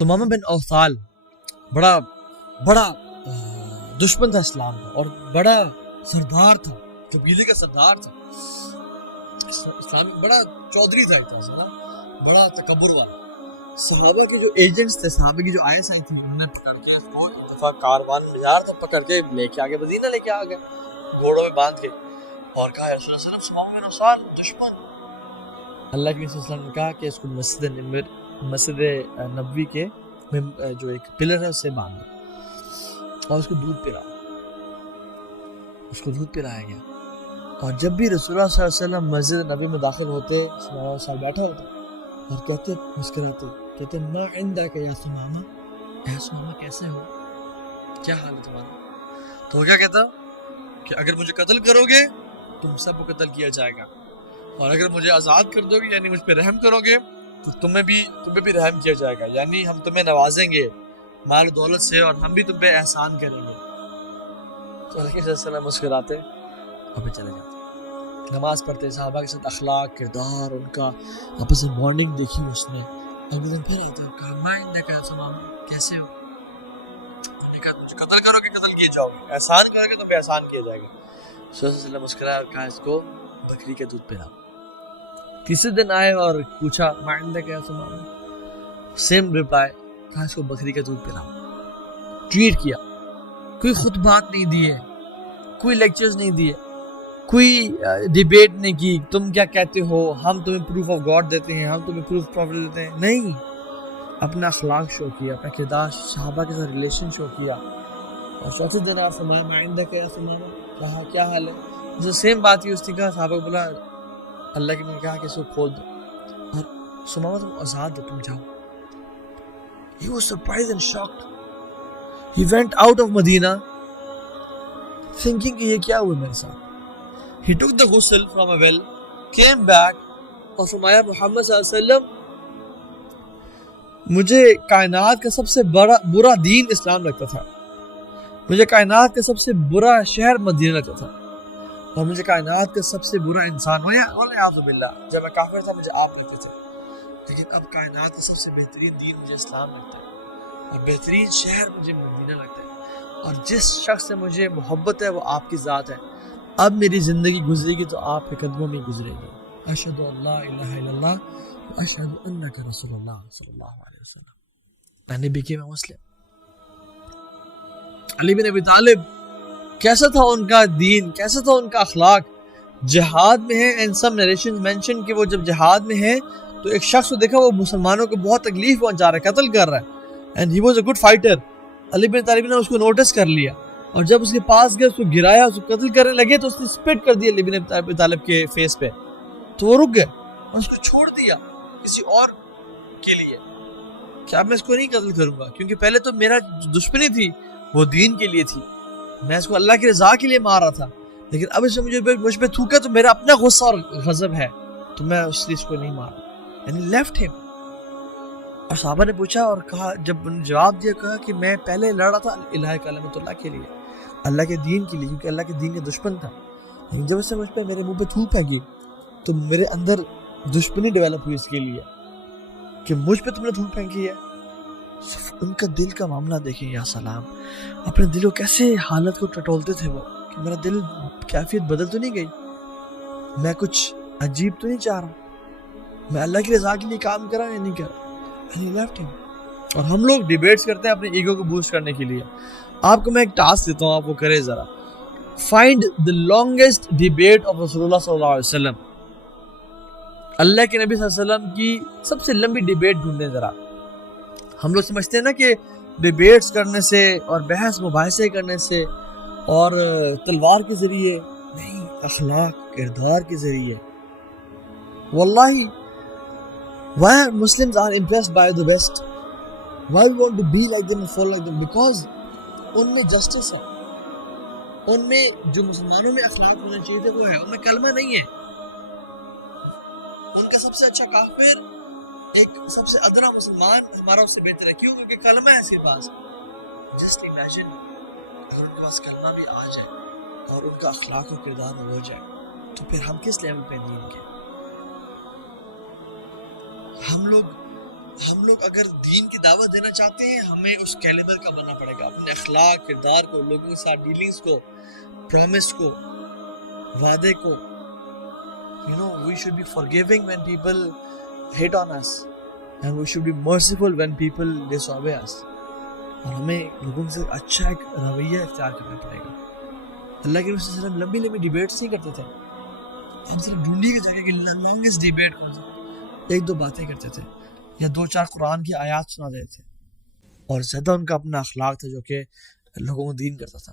सुमामा बिन औसाल बड़ा बड़ा दुश्मन था इस्लाम का और बड़ा सरदार था, कबीले का सरदार था, इस्लाम बड़ा चौधरी था, एक तरह से ना बड़ा तकब्बुर वाला। सहाबा के जो एजेंट्स थे, सहाबा की जो आयस आई थी, उन्होंने पकड़ के वो एक दफा कारवान बाजार था, पकड़ के लेके आ गए, मदीना लेके आ गए घोड़ों में बांध के, और कहा या रसूल अल्लाह सुमामा बिन औसाल दुश्मन। अल्लाह के रसूल सल्लल्लाहु अलैहि वसल्लम ने कहा कि इसको मस्जिद नबवी के जो एक पिलर है उससे बांध दो और उसको दूध पिलाओ। उसको दूध पिलाया गया, और जब भी रसूलुल्लाह सल्लल्लाहु अलैहि वसल्लम मस्जिद नबी में दाखिल होते, साथ बैठा होता और कहते मुस्कुराते, कहते मा इंदका या सुमामा, ऐ सुमामा कैसे हो, क्या हाल है तुम्हारा? तो क्या कहता कि अगर मुझे कत्ल करोगे तुम सबको कत्ल किया जाएगा, और अगर मुझे आज़ाद कर दोगे यानी मुझ पे रहम करोगे तो तुम्हें भी रहम किया जाएगा, यानी हम तुम्हें नवाजेंगे माल दौलत से और हम भी तुम पे एहसान करेंगे। तो रसूलुल्लाह मुस्कुराते और फिर चले जाते, नमाज पढ़ते, सहाबा के साथ अखलाक, किरदार, उनका आपस में बॉन्डिंग देखी उसने। अगले दिन फिर आता, कहा मैं इंदका सुमामा कैसे हो? उन्होंने कहा कत्ल करोगे कत्ल किए जाओगे, एहसान करोगे तो एहसान किया जाएगा। रसूलुल्लाह मुस्कुराया और कहा इसको बकरी का दूध पिलाओ। तीसरे दिन आए और पूछा मैं इंदका सुमामा, सेम रिप्लाई, कहा इसको बकरी का दूध पिलाओ। ट्वीट किया, कोई खुतबात नहीं दिए, कोई लेक्चर्स नहीं दिए, कोई डिबेट नहीं की, तुम क्या कहते हो, हम तुम्हें प्रूफ ऑफ गॉड देते हैं, हम तुम्हें प्रूफ प्रॉफिट देते हैं, नहीं, अपना अखलाक शो किया, अपना किरदार, सहाबा के साथ रिलेशन शो किया। और चौथे दिन आप फरमाया मैं इंदका सुमामा, कहा क्या हाल है? जो सेम बात ही उसने कहा, सहाबा को बोला अल्लाह के ने कहा कि इसको खोल दो और सुमामा तुम आजाद हो, तुम जाओ। He was surprised and shocked. He went out of Medina thinking कि ये क्या हुआ मेरे साथ। He took the ghusl from a well, came back और फरमाया मोहम्मद सल्लल्लाहु अलैहि वसल्लम, मुझे कायनात का सबसे बुरा दीन इस्लाम लगता था, मुझे कायनात का सबसे बुरा शहर मदीना लगता था, और मुझे कायनात का सबसे बुरा इंसान जब मैं काफिर था मुझे आप लगते थे, लेकिन अब कायनात का सबसे बेहतरीन दीन मुझे इस्लाम लगता है और बेहतरीन शहर मुझे मदीना लगता है, और जिस शख्स से मुझे मोहब्बत है वो आपकी ज़ात है। अब मेरी ज़िंदगी गुजरेगी तो आपके कदमों में गुजरेगी। अशहदु अल्ला इलाहा इल्लल्लाह व अशहदु अन्नका रसूलुल्लाह सल्लल्लाहु अलैहि वसल्लम। मैंने became a Muslim। अली बिन अबी तालिब, कैसा था उनका दीन, कैसा था उनका अखलाक? जिहाद में है, एंड सम नरेशंस मेंशन कि वो जब जिहाद में है तो एक शख्स को देखा वो मुसलमानों को बहुत तकलीफ पहुंचा रहा है, कत्ल कर रहा है, and he was a good fighter. Ali bin Talib ने उसको नोटिस कर लिया, और जब उसके पास गए, उसको गिराया, उसको कत्ल करने लगे तो उसने स्पिट कर दिया अली बिन अबी तालिब के फेस पे, तो वो रुक गए और उसको छोड़ दिया किसी और के लिए कि अब मैं इसको नहीं कत्ल करूंगा, क्योंकि पहले तो मेरा दुश्मनी थी वो दीन के लिए थी, मैं इसको अल्लाह की रजा के लिए मार रहा था, लेकिन अब इसने मुझ पे थूका तो मेरा अपना गुस्सा और गजब है, तो मैं इसको नहीं मारा, एंड ही लेफ्ट हिम। और साहबा ने पूछा और कहा, जब उन्होंने जवाब दिया, कहा कि मैं पहले लड़ रहा था इलाही कलमतुल्लाह के लिए, अल्लाह के दीन के लिए, क्योंकि अल्लाह के दीन का दुश्मन था, लेकिन जब उसने मुझ पे मेरे मुंह पे थूक फेंकी तो मेरे अंदर दुश्मनी डेवलप हुई इसके लिए कि मुझ पे तुमने थूक फेंकी है। उनका दिल का मामला देखें, या सलाम, अपने दिल को कैसे हालत को टटोलते थे वो, कि मेरा दिल कैफियत बदल तो नहीं गई, मैं कुछ अजीब तो नहीं चाह रहा, मैं अल्लाह की रजा के लिए काम कर रहा या नहीं कर रहा। और हम लोग डिबेट्स करते हैं अपने ईगो को बूस्ट करने के लिए। आपको मैं एक टास्क देता हूँ, आप वो करें जरा, find the longest debate of रसूलुल्लाह सल्लल्लाहु अलैहि वसल्लम। अल्लाह के नबी सल्लल्लाहु अलैहि वसल्लम की सबसे लंबी डिबेट ढूंढें जरा। हम लोग समझते हैं ना कि डिबेट्स करने से और बहस मुबाहिसे करने से और तलवार के जरिए नहीं, अखलाक किरदार के जरिए। वल्लाही, why Muslims are impressed by the best? Why we want to be like them and follow like them? Because उनमें जस्टिस है, उनमें जो मुसलमानों में अखलाक होना चाहिए थे वो है, उनमें कलमा नहीं है। उनका सबसे अच्छा काफिर एक सबसे अदना मुसलमान हमारा उससे बेहतर है, क्यों? क्योंकि कलमा है इसके पास। जस्ट इमेजिन अगर उनके पास कलमा भी आ जाए और उनका अखलाक और किरदार हो जाए, तो फिर हम किस लेवल पे दीन के? हम लोग ہم لوگ اگر دین کی دعوت دینا چاہتے ہیں ہمیں اس کیلیبر کا بننا پڑے گا، اپنے اخلاق، کردار کو، لوگوں کے ساتھ ڈیلنگز کو، پرومس کو، وعدے کو. We should be forgiving when people hate on us and we should be merciful when people disobey us. اور ہمیں لوگوں سے اچھا ایک رویہ اختیار کرنا پڑے گا. اللہ کے رسول صلی اللہ علیہ وسلم لمبی لمبی ڈیبیٹس نہیں کرتے تھے. ہم صرف ڈھونڈی کے جگہ کی لانگسٹ ڈیبیٹ کون سی، ایک دو باتیں کرتے تھے یا دو چار قرآن کی آیات سنا دیتے تھے، اور زیادہ ان کا اپنا اخلاق تھا جو کہ لوگوں کو دین کرتا تھا.